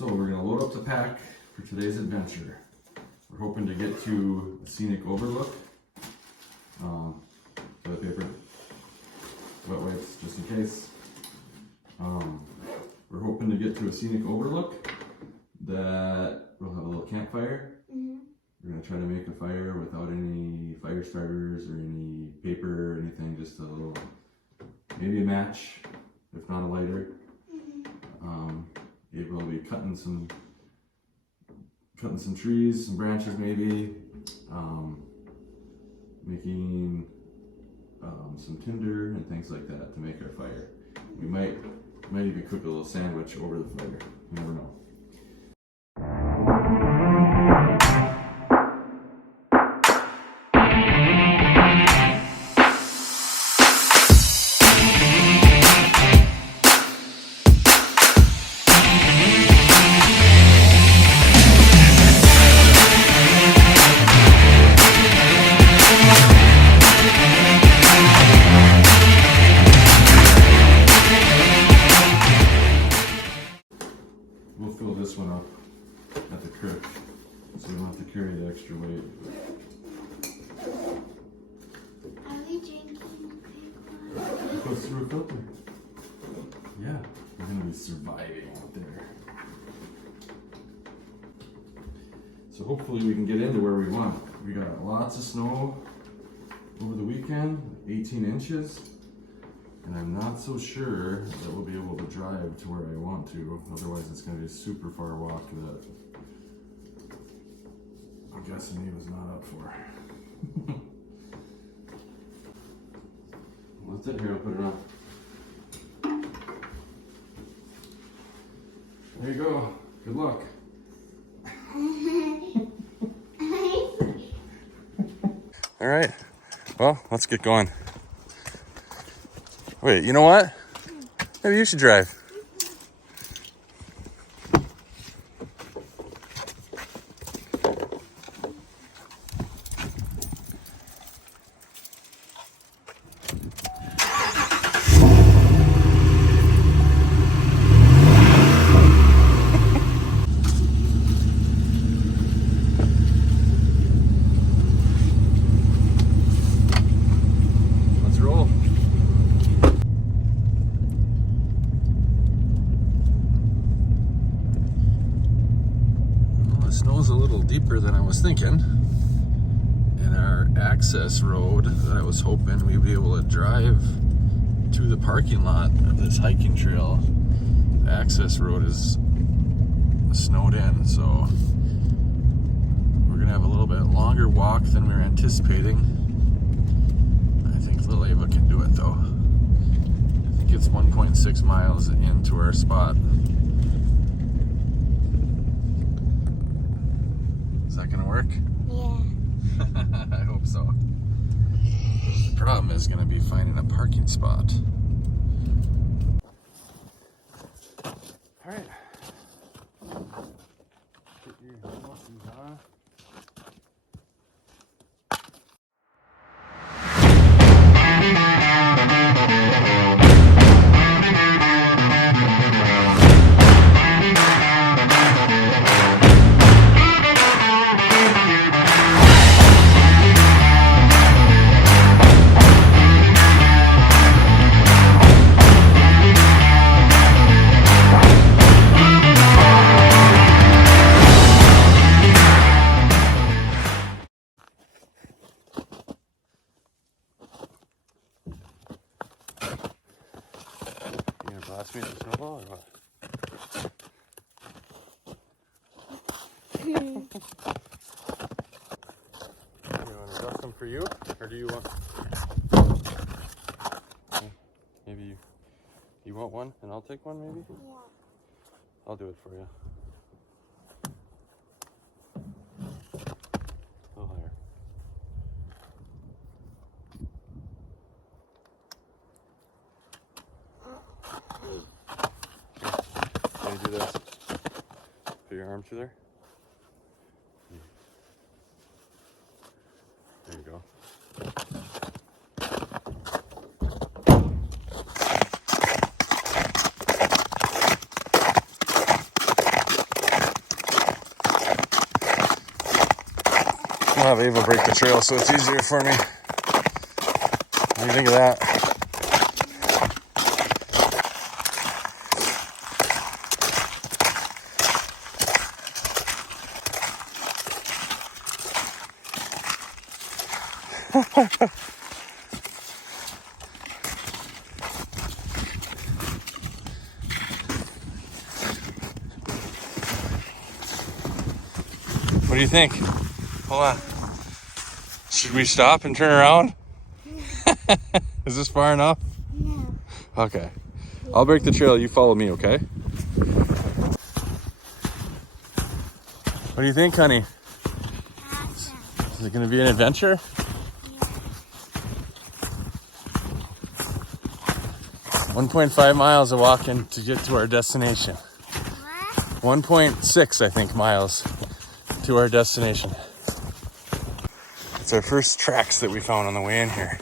So we're gonna load up the pack for today's adventure. We're hoping to get to a scenic overlook. Toilet paper, wet wipes, just in case. We're hoping to get to a scenic overlook that we'll have a little campfire. We're gonna try to make a fire without any fire starters or any paper or anything, just a little, maybe a match, if not a lighter. Ava will be cutting some trees, some branches maybe, making some tinder and things like that to make our fire. We might even cook a little sandwich over the fire, you never know. We'll fill this one up at the creek, so we don't have to carry the extra weight. Are we drinking the big one? It goes through a filter. Yeah, we're gonna be surviving out there. So hopefully we can get into where we want. We got lots of snow over the weekend, 18 inches. And I'm not so sure that we'll be able to drive to where I want to. Otherwise it's going to be a super far walk that I'm guessing he was not up for. That's it. Here, I'll put it on. There you go. Good luck. All right. Well, let's get going. Wait, you know what? Maybe you should drive. Snow's a little deeper than I was thinking, and our access road that I was hoping we'd be able to drive to the parking lot of this hiking trail, the access road is snowed in, so we're gonna have a little bit longer walk than we were anticipating. I think little Ava can do it though. I think it's 1.6 miles into our spot. Is that gonna work? Yeah. I hope so. The problem is gonna be finding a parking spot. All right. Get your glasses on. Blast me with a snowball or what? You want to dust them for you, or do you want? Maybe you want one, and I'll take one. Maybe. Yeah. I'll do it for you. A little higher. Can you do this? Put your arm through there. There you go. have Ava break the trail so it's easier for me. What do you think of that? What do you think? Hold on. Should we stop and turn around? Is this far enough? No. Okay. I'll break the trail. You follow me, okay? What do you think, honey? Awesome. Is it going to be an adventure? Yeah. 1.5 miles of walking to get to our destination. What? 1.6, I think, miles to our destination. It's our first tracks that we found on the way in here.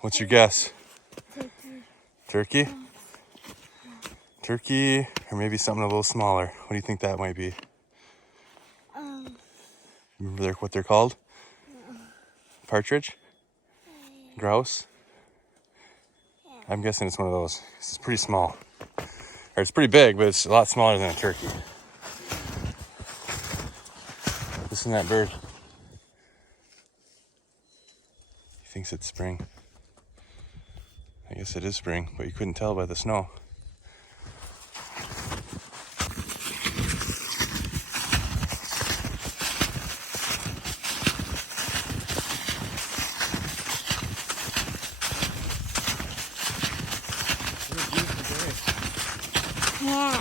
What's your guess? Turkey. Turkey? Turkey, or maybe something a little smaller. What do you think that might be? Remember what they're called? Partridge? Grouse? I'm guessing it's one of those. It's pretty small. Or it's pretty big, but it's a lot smaller than a turkey. Listen to that bird. He thinks it's spring. I guess it is spring, but you couldn't tell by the snow. Yeah.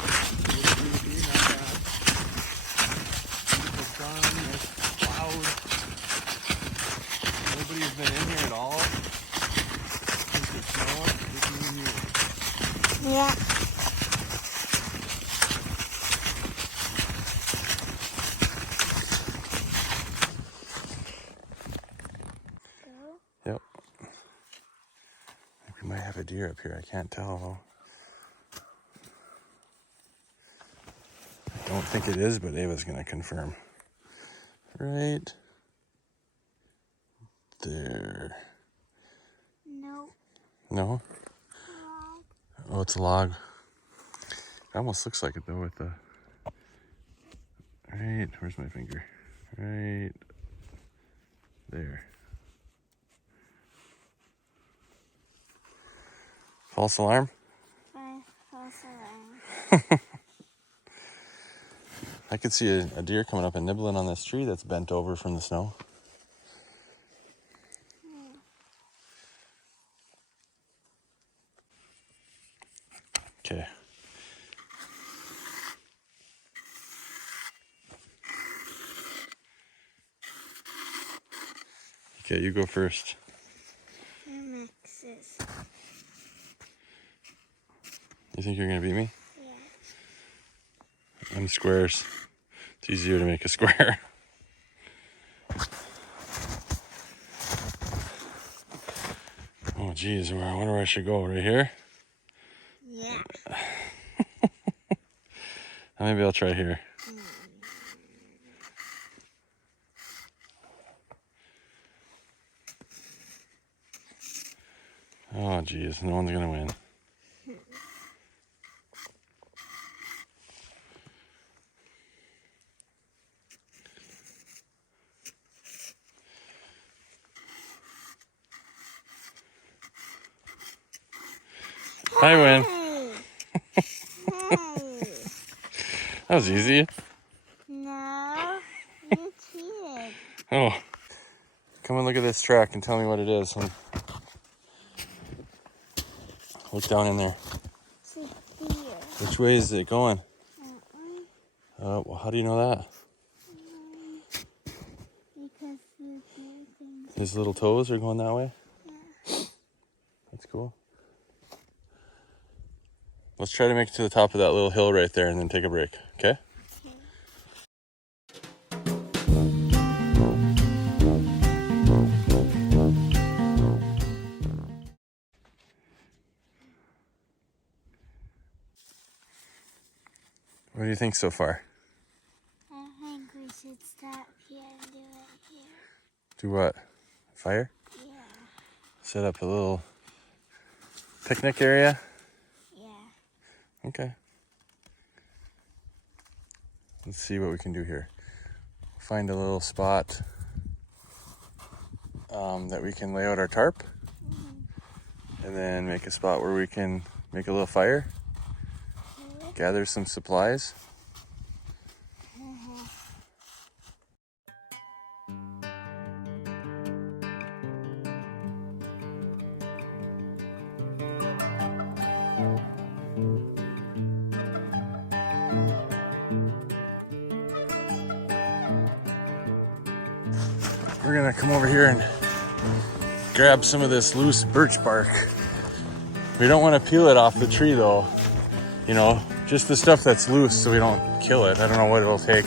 Nobody's been in here at all since it snowed. Yeah. Yep. I think we might have a deer up here. I can't tell though. I don't think it is, but Ava's gonna confirm. Right there. No. No? Oh, it's a log. It almost looks like it though with the... Right, where's my finger? Right there. False alarm? False alarm. I could see a deer coming up and nibbling on this tree that's bent over from the snow. Okay. Okay, you go first. Mixes. You think you're gonna beat me? Yeah. I'm squares. It's easier to make a square. Oh geez, I wonder where I should go. Right here? Yeah. Maybe I'll try here. Oh geez, no one's gonna win. I win. That was easy. No. You cheated. Oh. Come and look at this track and tell me what it is. And look down in there. It's a deer. Which way is it going? Well, how do you know that? Because you do things. His little toes are going that way? Yeah. That's cool. Let's try to make it to the top of that little hill right there and then take a break, okay? What do you think so far? I think we Do what? Fire? Yeah. Set up a little picnic area? Yeah. Okay. Let's see what we can do here. Find a little spot that we can lay out our tarp. And then make a spot where we can make a little fire. Gather some supplies. We're gonna come over here and grab some of this loose birch bark. We don't want to peel it off the tree though, you know, just the stuff that's loose so we don't kill it. I don't know what it'll take.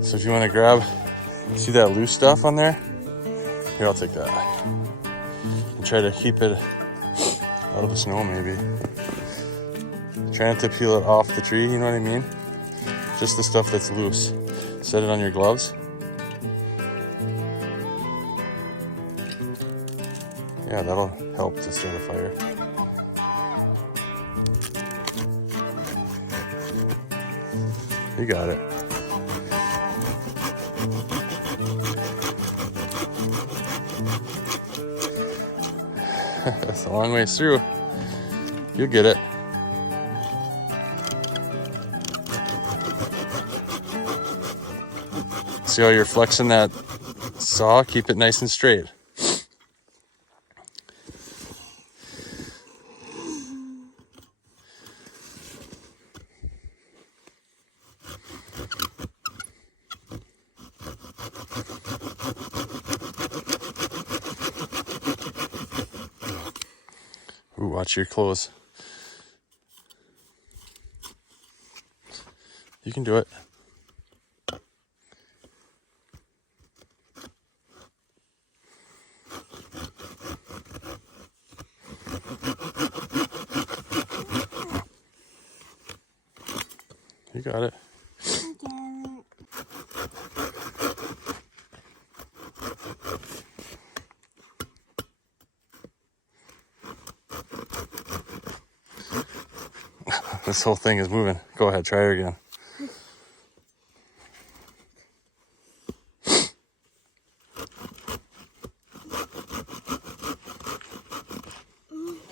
So if you want to grab, see that loose stuff on there? Here, I'll take that. And try to keep it out of the snow maybe. Try not to peel it off the tree, you know what I mean? Just the stuff that's loose. Set it on your gloves. Yeah, that'll help to start a fire. You got it. That's a long ways through. You'll get it. See how you're flexing that saw? Keep it nice and straight. Ooh, watch your clothes. You can do it. You got it. This whole thing is moving. Go ahead, try it again.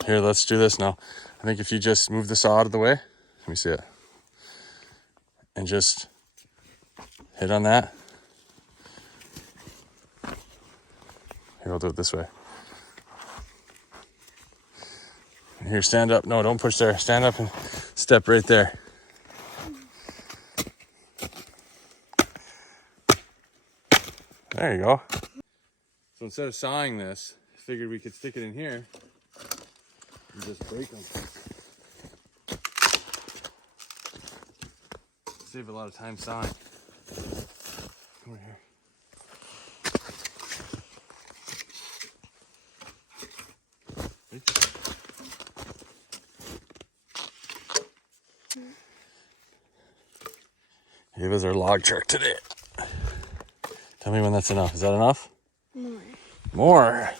Here, let's do this now. I think if you just move the saw out of the way, let me see it. And just hit on that. Here, I'll do it this way. And here, stand up. No, don't push there. Stand up and step right there. There you go. So instead of sawing this, I figured we could stick it in here and just break them. Save a lot of time sawing. Over here. Ava's our log truck today. Tell me when that's enough. Is that enough? More. More.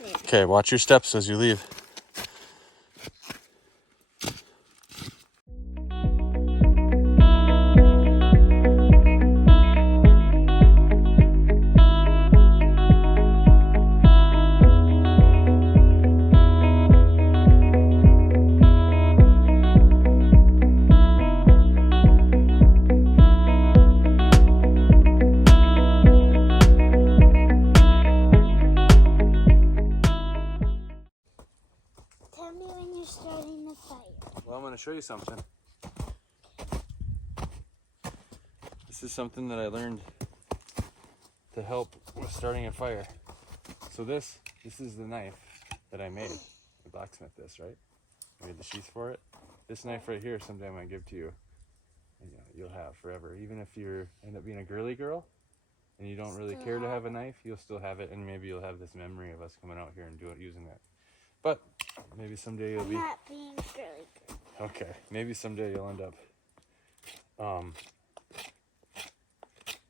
Yeah. Okay, watch your steps as you leave. Tell me when you're starting the fire. Well, I'm going to show you something. This is something that I learned to help with starting a fire. So this is the knife that I made. I blacksmith this, right? I made the sheath for it. This knife right here, someday I'm going to give to you. And you'll have forever. Even if you end up being a girly girl and you don't really care to have a knife, you'll still have it, and maybe you'll have this memory of us coming out here and using it. But maybe someday you'll be... Not being girly girl. Okay, maybe someday you'll end up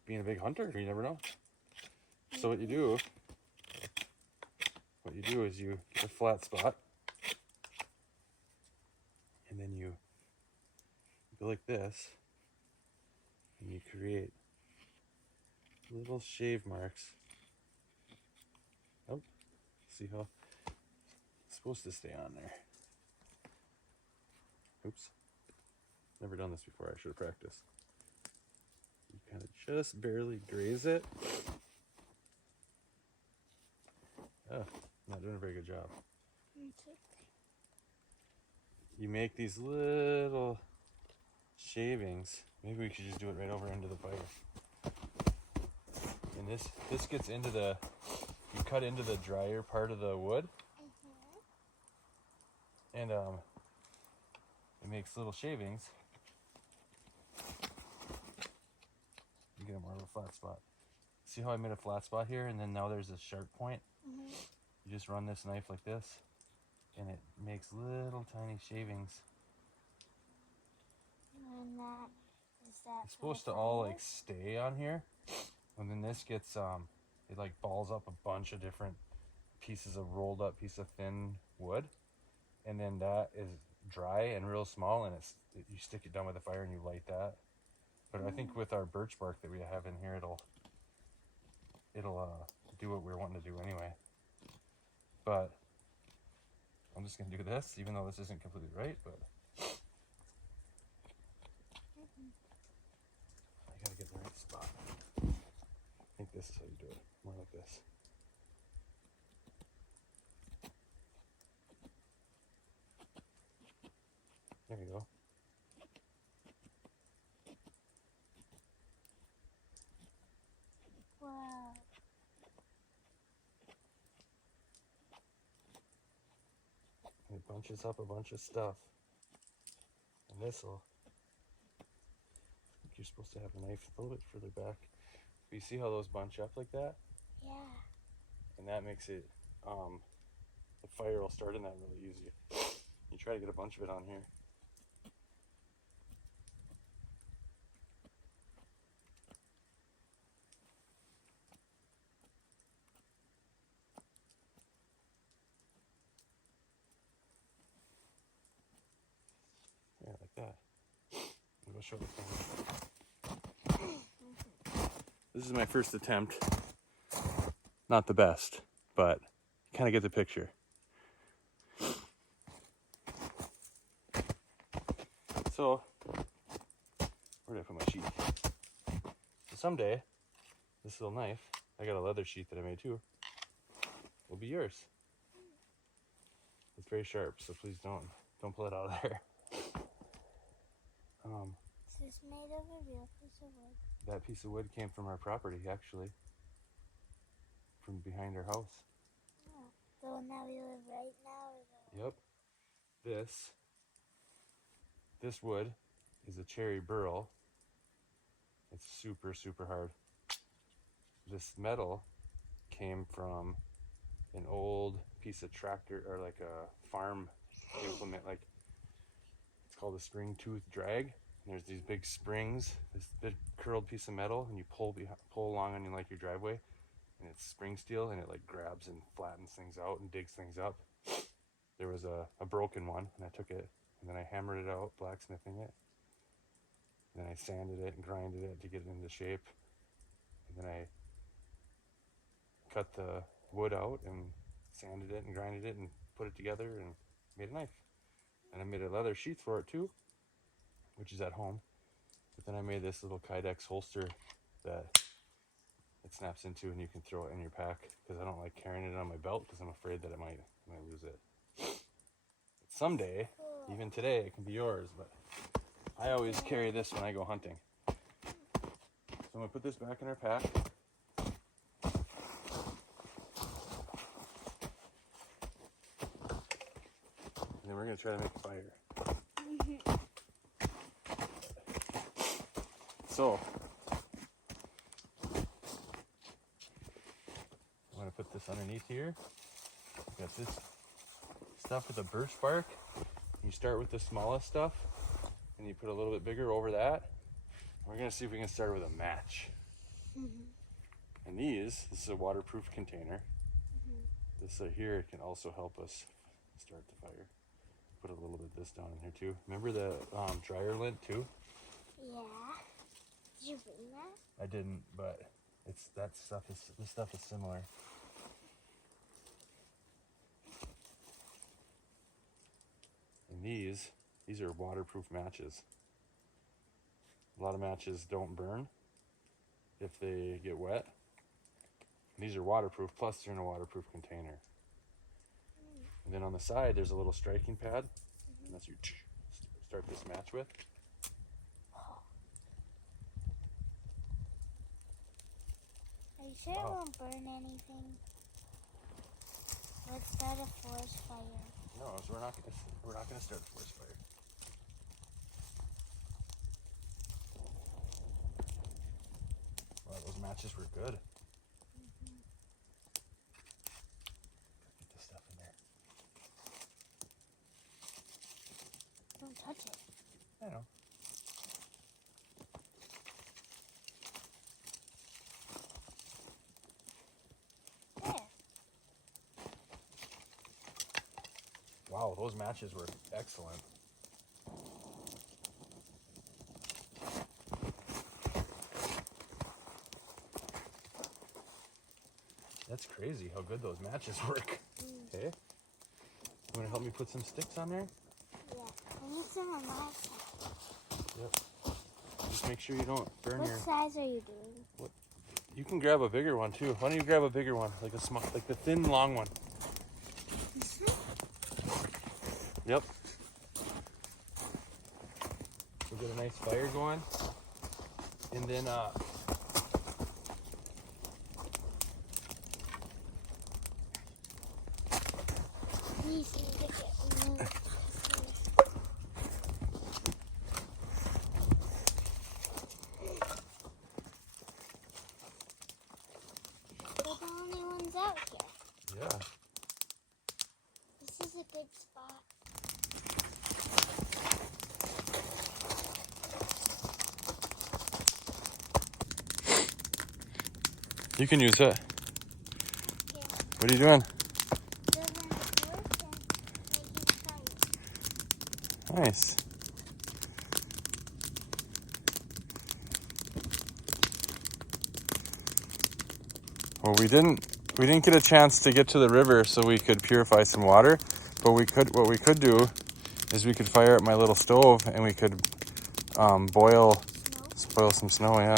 being a big hunter. You never know. So what you do is you get a flat spot, and then you go like this, and you create little shave marks. Oh, see how it's supposed to stay on there. Oops, never done this before. I should have practiced. You kind of just barely graze it. Oh, not doing a very good job. You make these little shavings. Maybe we should just do it right over into the fire. And this gets into the, you cut into the drier part of the wood. And it makes little shavings. You get more of a flat spot. See how I made a flat spot here, and then now there's a sharp point? You just run this knife like this, and it makes little tiny shavings. And that is that. It's supposed to all like stay on here, and then this gets it like balls up a bunch of different pieces of rolled up piece of thin wood, and then that is dry and real small, and you stick it down with the fire and you light that. But I think with our birch bark that we have in here, it'll do what we're wanting to do anyway. But I'm just gonna do this, even though this isn't completely right, but I gotta get the right spot. I think this is how you do it, more like this. There you go. Wow. And it bunches up a bunch of stuff. And this'll, I think you're supposed to have a knife a little bit further back. But you see how those bunch up like that? Yeah. And that makes it, the fire will start in that really easy. You try to get a bunch of it on here. Yeah, like that. I'm gonna show the camera. This is my first attempt. Not the best, but you kind of get the picture. So, where did I put my sheath? So someday, this little knife, I got a leather sheath that I made too, will be yours. It's very sharp, so please don't pull it out of there. Is this made of a real piece of wood? That piece of wood came from our property, actually, from behind our house. Oh, the one that we live right now? Or the Yep. This wood is a cherry burl. It's super, super hard. This metal came from an old piece of tractor, or like a farm implement, like it's called a spring tooth drag. And there's these big springs, this big curled piece of metal, and you pull along on like your driveway, and it's spring steel, and it like grabs and flattens things out and digs things up. There was a broken one, and I took it, and then I hammered it out, blacksmithing it. And then I sanded it and grinded it to get it into shape. And then I cut the wood out and sanded it and grinded it and put it together and made a knife. And I made a leather sheath for it too, which is at home. But then I made this little Kydex holster that it snaps into, and you can throw it in your pack, because I don't like carrying it on my belt because I'm afraid that I might lose it. But someday, even today, it can be yours, but I always carry this when I go hunting. So I'm gonna put this back in our pack. And then we're gonna try to make a fire. So, I'm gonna put this underneath here. Got this stuff with the birch bark. You you start with the smallest stuff, and you put a little bit bigger over that. We're gonna see if we can start with a match. And this is a waterproof container. This here can also help us start the fire. Put a little bit of this down in here too. Remember the dryer lint too? Yeah. Did you bring that? I didn't, but this stuff is similar. And these are waterproof matches. A lot of matches don't burn if they get wet. These are waterproof, plus they're in a waterproof container. And then on the side, there's a little striking pad. And that's what you start this match with. Are you sure it won't burn anything? Let's start a forest fire. No, so we're not gonna start a forest fire. Wow, those matches were good. Get this stuff in there. Don't touch it. I know. There. Wow, those matches were excellent. That's crazy how good those matches work. Okay. You want to help me put some sticks on there? Yeah. I need some on my side. Yep. Just make sure you don't burn What your... size are you doing? You can grab a bigger one too. Why don't you grab a bigger one, like the thin, long one? This one? Yep. We'll get a nice fire going, and then These need to get removed. We're the only ones out here. yeah. This is a good spot. You can use it. Yeah. What are you doing? Building a forest and making fire. Nice. Well, we didn't get a chance to get to the river so we could purify some water, but what we could do is we could fire up my little stove and we could boil some snow, yeah.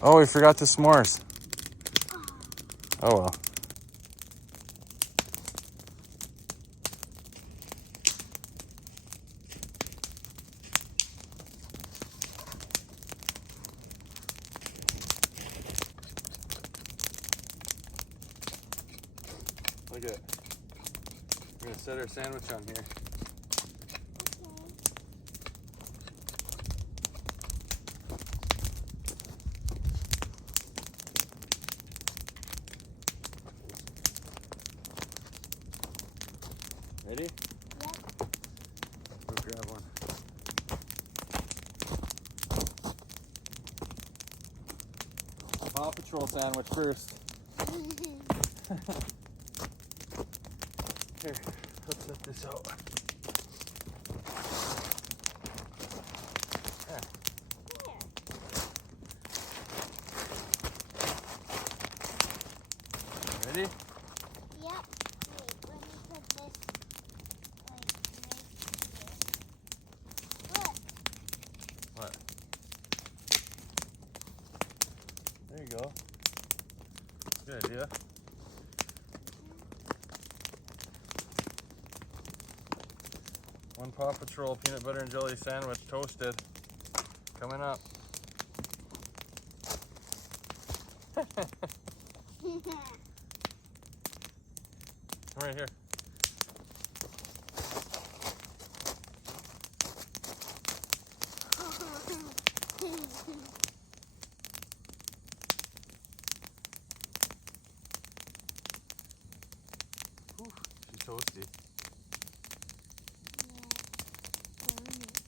Oh, we forgot the s'mores. Oh well. Look at it. We're gonna set our sandwich on here. Ready? Yep. Go grab one. Paw Patrol sandwich first. Here, let's set this out. There. Ready? Yep. Wait, let me put this like right here. What? There you go. Good idea. One Paw Patrol peanut butter and jelly sandwich toasted. Coming up. Come right here. Whew, she toasty.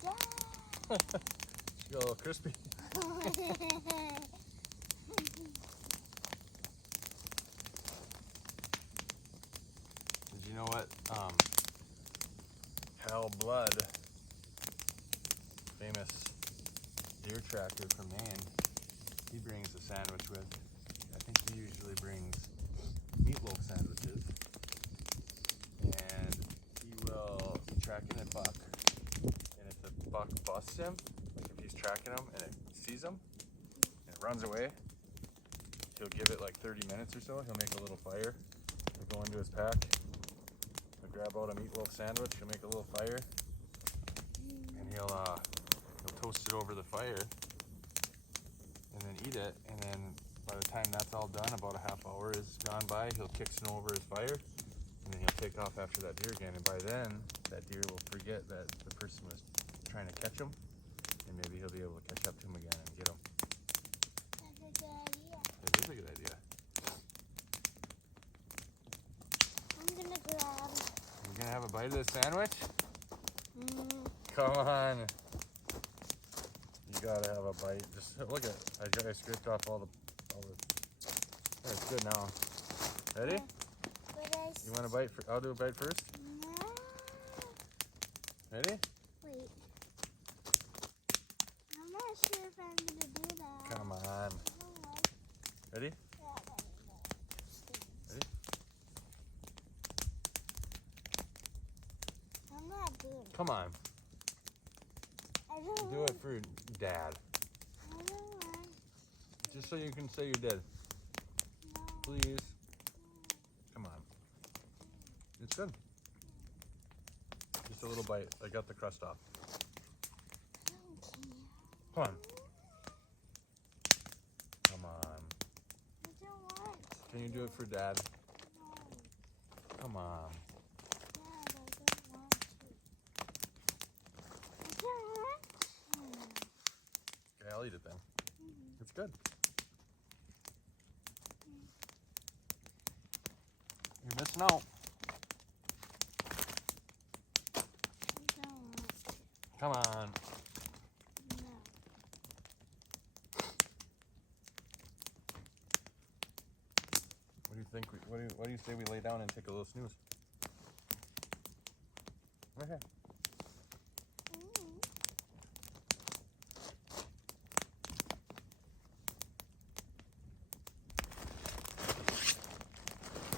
Yeah. She got a little crispy. Did you know what? Hal Blood, famous deer tracker from Maine, he brings a sandwich with. I think he usually brings meatloaf sandwiches, and he will be tracking a buck, and if the buck busts him, like if he's tracking him and it sees him and it runs away, he'll give it like 30 minutes or so. He'll make a little fire, he'll go into his pack, he'll grab out a meatloaf sandwich, he'll make a little fire, and he'll toast it over the fire and then eat it, and then by the time that's all done, about a half hour is gone by, he'll kick snow over his fire, and then he'll take off after that deer again, and by then that deer will forget that the person was trying to catch him, and maybe he'll be able to catch up to him again and get him. That's a good idea. It is a good idea. I'm gonna grab. You gonna have a bite of this sandwich? Come on. You gotta have a bite. Just look at it. I scraped off all the there, it's good now. Ready? You want a bite? I'll do a bite first. No. Ready? Wait. I'm not sure if I'm gonna do that. Come on. I don't like Ready? that anymore. Ready? I'm not doing it. Come on. I don't Do want. it for Dad. I don't want. Just so you can say you did. No. Please. Come on. It's good. Just a little bite. I got the crust off. I don't care. Come on. Come on. I don't want. Can you do it for Dad? No. Come on. Dad, I don't want to. I don't want to. Okay, I'll eat it then. It's good. You're missing out. I don't want to. Come on. No. What do you think? What do you say we lay down and take a little snooze? Right here.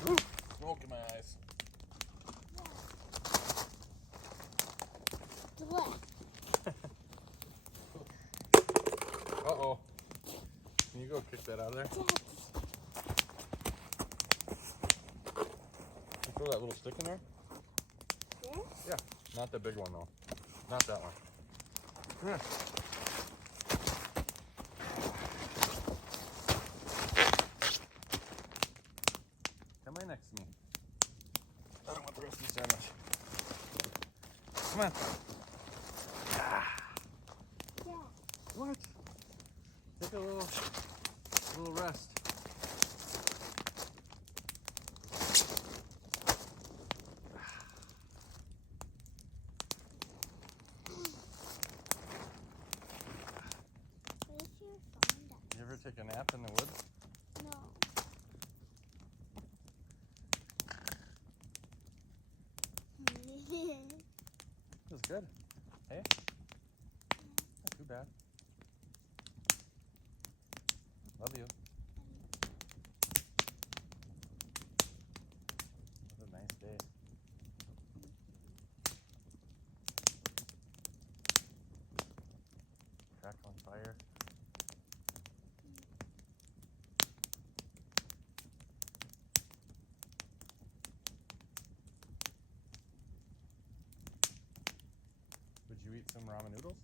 Ooh, smoke in my eyes. What? Uh-oh. Can you go kick that out of there? Dad. You throw that little stick in there? This? Yeah. Not the big one, though. Not that one. Come here. Come right next to me. I don't want the rest of the sandwich. Come on. Ah. Yeah. What? Take a little rest. Where's your phone, Dad? You ever take a nap in the woods? No. It was good. Hey? Not too bad. Love you. It was a nice day. Track on fire. Would you eat some ramen noodles?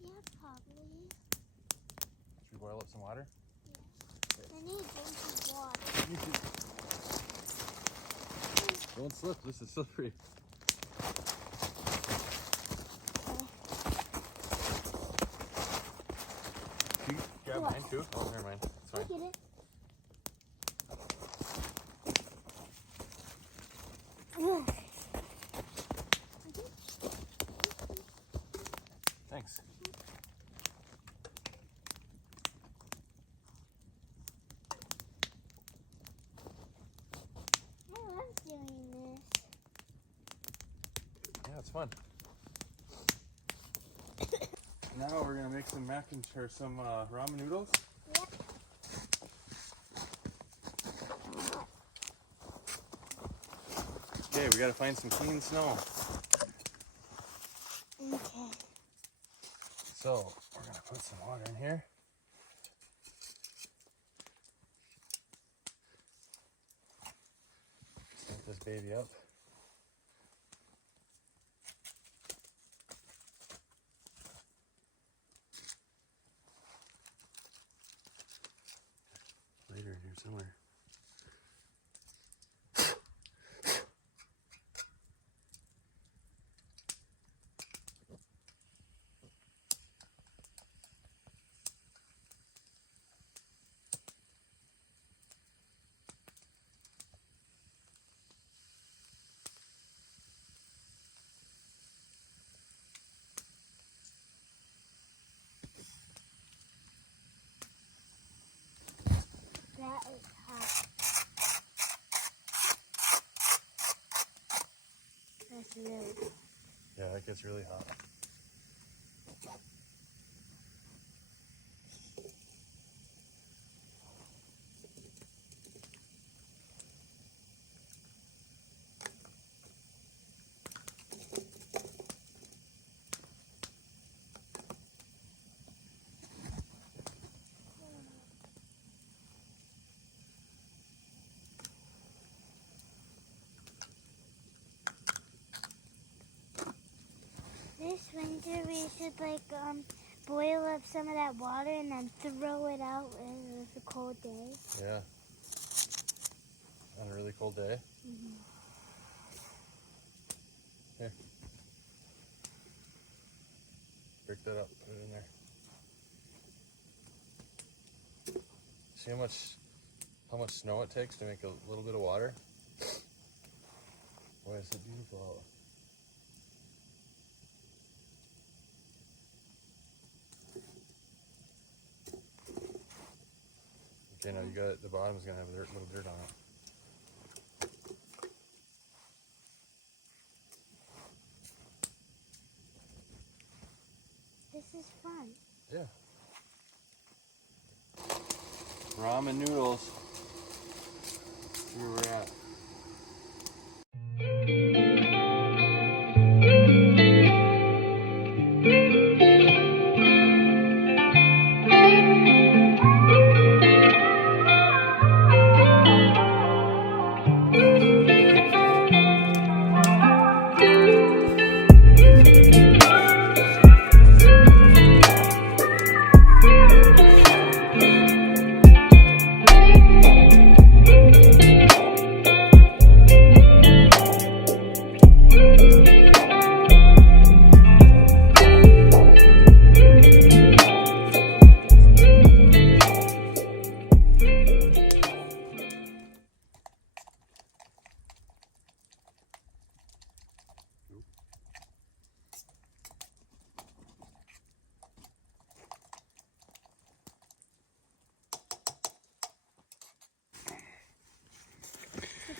Yeah, probably. Should we boil up some water? I need drinking water. Don't slip, this is slippery. Can you grab What? mine too? Oh, never mind. It's I fine. get it. fun. Now we're gonna make some some ramen noodles. Yep. Okay, we gotta find some clean snow. Okay. So we're gonna put some water in here. Start this baby up. Later in here somewhere. That is hot. That's really hot. Yeah, it gets really hot. This winter we should boil up some of that water and then throw it out when it's a cold day. Yeah. On a really cold day. Mm-hmm. Here. Break that up, put it in there. See how much snow it takes to make a little bit of water? Boy, is it beautiful out. Okay, now you got it, the bottom's gonna have a little dirt on it. This is fun. Yeah. Ramen noodles. See where we're at.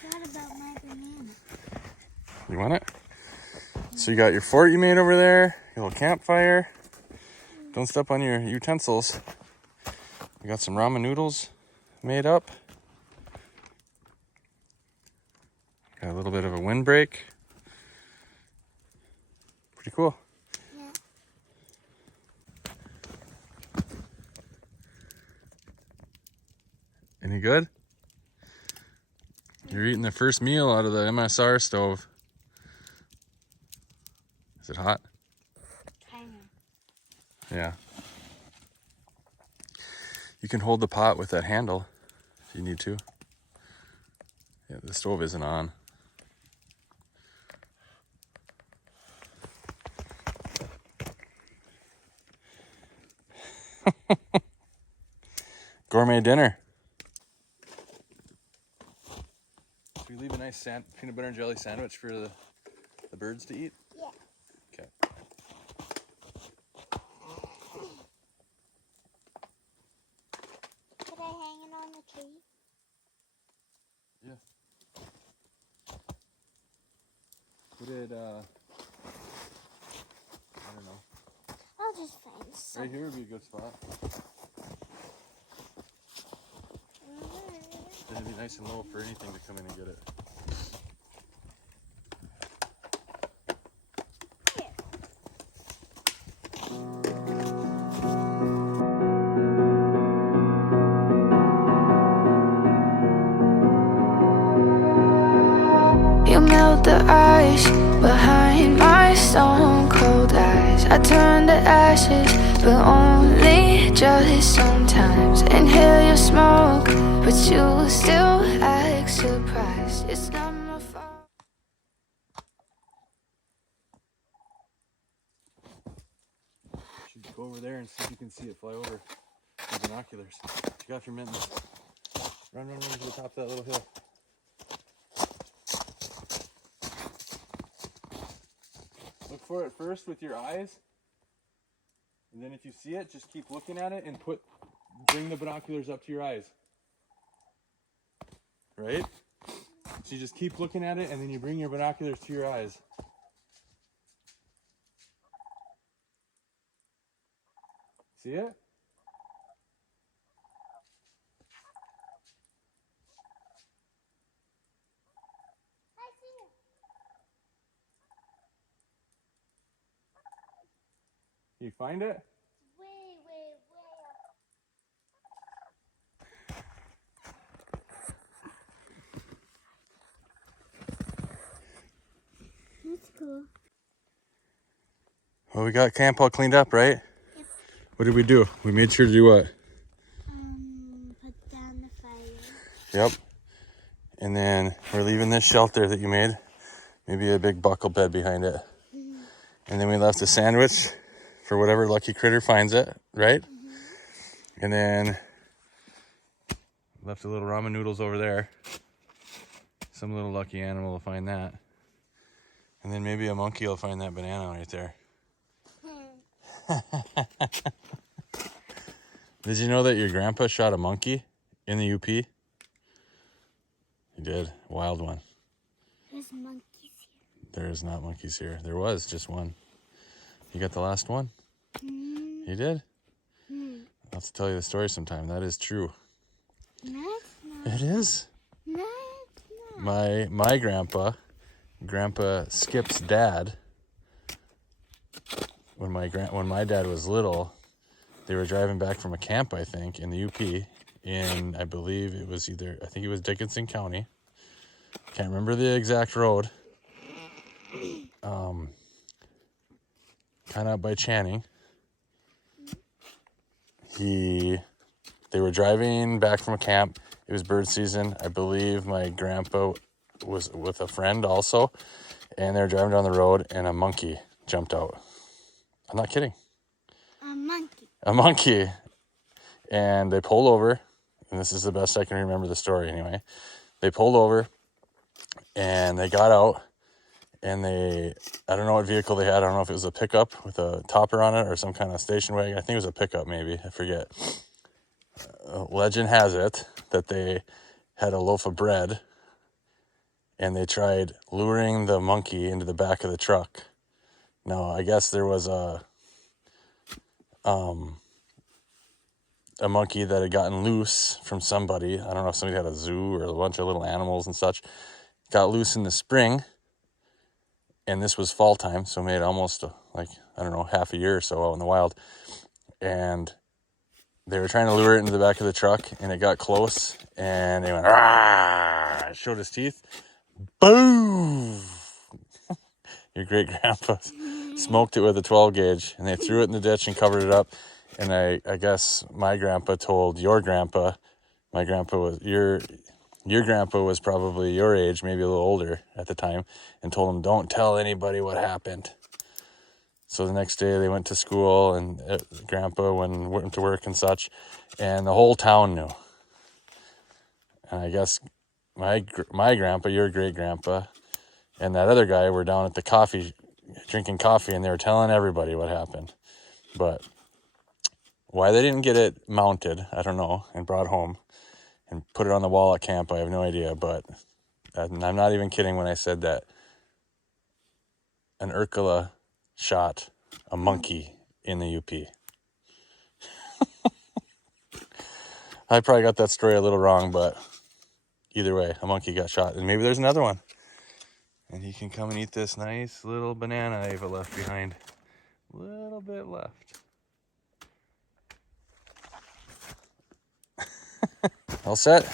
Forgot about my banana. You want it? So you got your fort you made over there, your little campfire. Don't step on your utensils. We got some ramen noodles made up. Got a little bit of a windbreak. Pretty cool. Yeah. Any good? You're eating the first meal out of the MSR stove. Is it hot? Kinda. Yeah. You can hold the pot with that handle if you need to. Yeah, the stove isn't on. Gourmet dinner. Should we leave a nice peanut butter and jelly sandwich for the birds to eat? Yeah. Okay. Could I hang it on the tree? Yeah. Put it I'll just find some. Right here would be a good spot. It'd be nice and low for anything to come in and get it. You melt the ice behind my stone cold eyes. I turn to ashes, but only just sometimes. Inhale your smoke, but you still act surprised. It's not my fault. You should go over there and see if you can see it fly over with binoculars. Take off your mittens. Run to the top of that little hill. Look for it first with your eyes, and then if you see it, just keep looking at it and bring the binoculars up to your eyes. Right? So you just keep looking at it, and then you bring your binoculars to your eyes. See it? Can you find it? Way, way, way up. That's cool. Well, we got camp all cleaned up, right? Yep. What did we do? We made sure to do what? Put down the fire. Yep. And then we're leaving this shelter that you made. Maybe a big buckle bed behind it. Mm-hmm. And then we left a sandwich for whatever lucky critter finds it, right? Mm-hmm. And then left a little ramen noodles over there. Some little lucky animal will find that. And then maybe a monkey will find that banana right there. Did you know that your grandpa shot a monkey in the UP? He did. A wild one. There's monkeys here. There is not monkeys here. There was just one. You got the last one? Mm-hmm. You did? Mm-hmm. I'll have to tell you the story sometime. That is true. No, it's not. It is. No, it's not. My Grandpa Skip's dad, when my dad was little, they were driving back from a camp, I think, in the UP, in, I believe it was I think it was Dickinson County. Can't remember the exact road. Kind of by Channing. They were driving back from a camp. It was bird season. I believe my grandpa was with a friend also, and they were driving down the road, and a monkey jumped out. I'm not kidding. A monkey. And they pulled over, and this is the best I can remember the story anyway. They pulled over, and they got out, and I don't know what vehicle they had. I don't know if it was a pickup with a topper on it or some kind of station wagon. I think it was a pickup maybe. I forget. Legend has it that they had a loaf of bread, and they tried luring the monkey into the back of the truck. Now, I guess there was a monkey that had gotten loose from somebody. I don't know if somebody had a zoo or a bunch of little animals and such. Got loose in the spring, and this was fall time, so made almost half a year or so out in the wild. And they were trying to lure it into the back of the truck, and it got close, and they went, "Rah!" It showed his teeth. Boom! Your great-grandpa smoked it with a 12 gauge, and they threw it in the ditch and covered it up. And I guess my grandpa told your grandpa, your grandpa was probably your age, maybe a little older at the time, and told him, don't tell anybody what happened. So the next day they went to school, and grandpa went to work and such, and the whole town knew. And I guess my grandpa, your great grandpa, and that other guy were down at the coffee, drinking coffee, and they were telling everybody what happened. But why they didn't get it mounted, I don't know, and brought home and put it on the wall at camp, I have no idea. But I'm not even kidding when I said that an Urkula shot a monkey in the UP. I probably got that story a little wrong, but either way, a monkey got shot. And maybe there's another one. And he can come and eat this nice little banana Ava left behind. Little bit left. All set?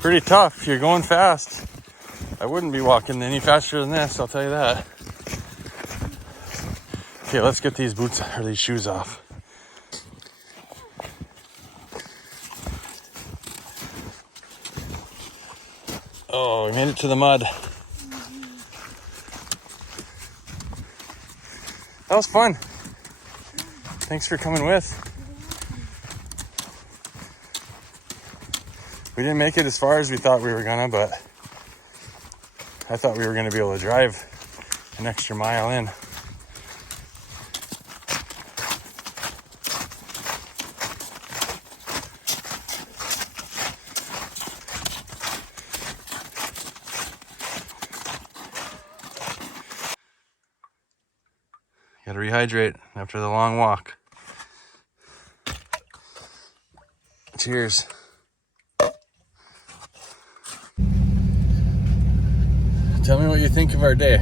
Pretty tough. You're going fast. I wouldn't be walking any faster than this, I'll tell you that. Okay, let's get these boots or these shoes off. Oh, we made it to the mud. That was fun. Thanks for coming with. We didn't make it as far as we thought we were gonna, but I thought we were gonna be able to drive an extra mile in. Gotta rehydrate after the long walk. Cheers. Tell me what you think of our day. It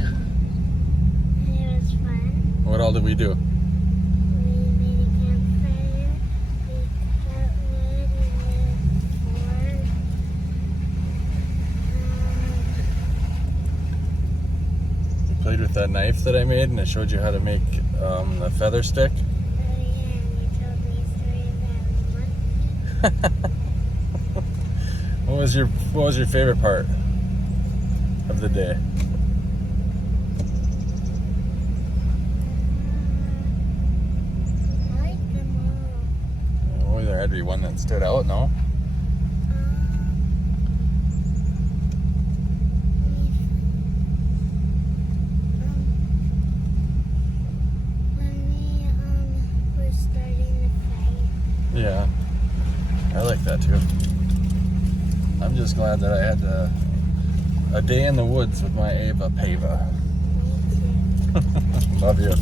was fun. What all did we do? We made a campfire. We cut wood. We made a fort. We played with that knife that I made, and I showed you how to make a feather stick. And you told me a story about a monkey. What was your favorite part of the day? I like them all. Oh, there had to be one that stood out, no? When we were starting the fight. Yeah, I like that too. I'm just glad that I had a day in the woods with my Ava Pava. Me too. Love you.